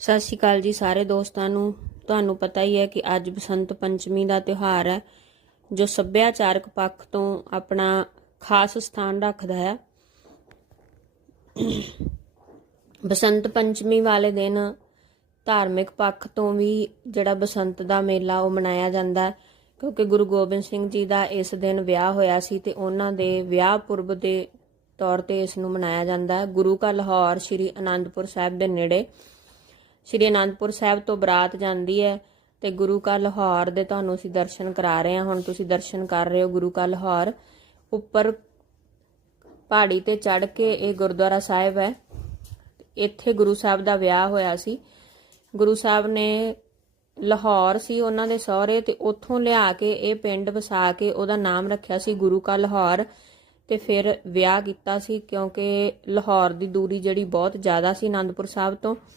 ਸਤਿ ਸ਼੍ਰੀ ਅਕਾਲ ਜੀ ਸਾਰੇ ਦੋਸਤਾਂ ਨੂੰ। ਤੁਹਾਨੂੰ ਪਤਾ ਹੀ ਹੈ ਕਿ ਅੱਜ ਬਸੰਤ ਪੰਚਮੀ ਦਾ ਤਿਉਹਾਰ ਹੈ, ਜੋ ਸੱਭਿਆਚਾਰਕ ਪੱਖ ਤੋਂ ਆਪਣਾ ਖਾਸ ਸਥਾਨ ਰੱਖਦਾ ਹੈ। ਬਸੰਤ ਪੰਚਮੀ ਵਾਲੇ ਦਿਨ ਧਾਰਮਿਕ ਪੱਖ ਤੋਂ ਵੀ ਜਿਹੜਾ ਬਸੰਤ ਦਾ ਮੇਲਾ ਉਹ ਮਨਾਇਆ ਜਾਂਦਾ ਹੈ, ਕਿਉਂਕਿ ਗੁਰੂ ਗੋਬਿੰਦ ਸਿੰਘ ਜੀ ਦਾ ਇਸ ਦਿਨ ਵਿਆਹ ਹੋਇਆ ਸੀ ਤੇ ਉਹਨਾਂ ਦੇ ਵਿਆਹ ਪੁਰਬ ਦੇ ਤੌਰ ਤੇ ਇਸ ਨੂੰ ਮਨਾਇਆ ਜਾਂਦਾ ਹੈ। ਗੁਰੂ ਕਾ ਲਾਹੌਰ ਸ੍ਰੀ ਅਨੰਦਪੁਰ ਸਾਹਿਬ ਦੇ ਨੇੜੇ ਸ਼੍ਰੀ ਅਨੰਦਪੁਰ ਸਾਹਿਬ ਤੋਂ ਬਰਾਤ ਜਾਂਦੀ ਹੈ ਤੇ ਗੁਰੂ ਕਾ ਲਾਹੌਰ ਦੇ ਤੁਹਾਨੂੰ ਅਸੀਂ ਦਰਸ਼ਨ ਕਰਾ ਰਹੇ ਹਾਂ। ਹੁਣ ਤੁਸੀਂ ਦਰਸ਼ਨ ਕਰ ਰਹੇ ਹੋ ਗੁਰੂ ਕਾ ਲਾਹੌਰ। ਉੱਪਰ ਪਹਾੜੀ ਤੇ ਚੜ ਕੇ ਇਹ ਗੁਰਦੁਆਰਾ ਸਾਹਿਬ ਹੈ। ਇੱਥੇ ਗੁਰੂ ਸਾਹਿਬ ਦਾ ਵਿਆਹ ਹੋਇਆ ਸੀ। ਗੁਰੂ ਸਾਹਿਬ ਨੇ ਲਾਹੌਰ ਸੀ, ਉਹਨਾਂ ਦੇ ਸਹੁਰੇ ਤੇ ਉੱਥੋਂ ਲਿਆ ਕੇ ਇਹ ਪਿੰਡ ਵਸਾ ਕੇ ਉਹਦਾ ਨਾਮ ਰੱਖਿਆ ਸੀ ਗੁਰੂ ਕਾ ਲਾਹੌਰ ਤੇ ਫਿਰ ਵਿਆਹ ਕੀਤਾ ਸੀ ਕਿਉਂਕਿ ਲਾਹੌਰ ਦੀ ਦੂਰੀ ਜਿਹੜੀ ਬਹੁਤ ਜ਼ਿਆਦਾ ਸੀ ਆਨੰਦਪੁਰ ਸਾਹਿਬ ਤੋਂ।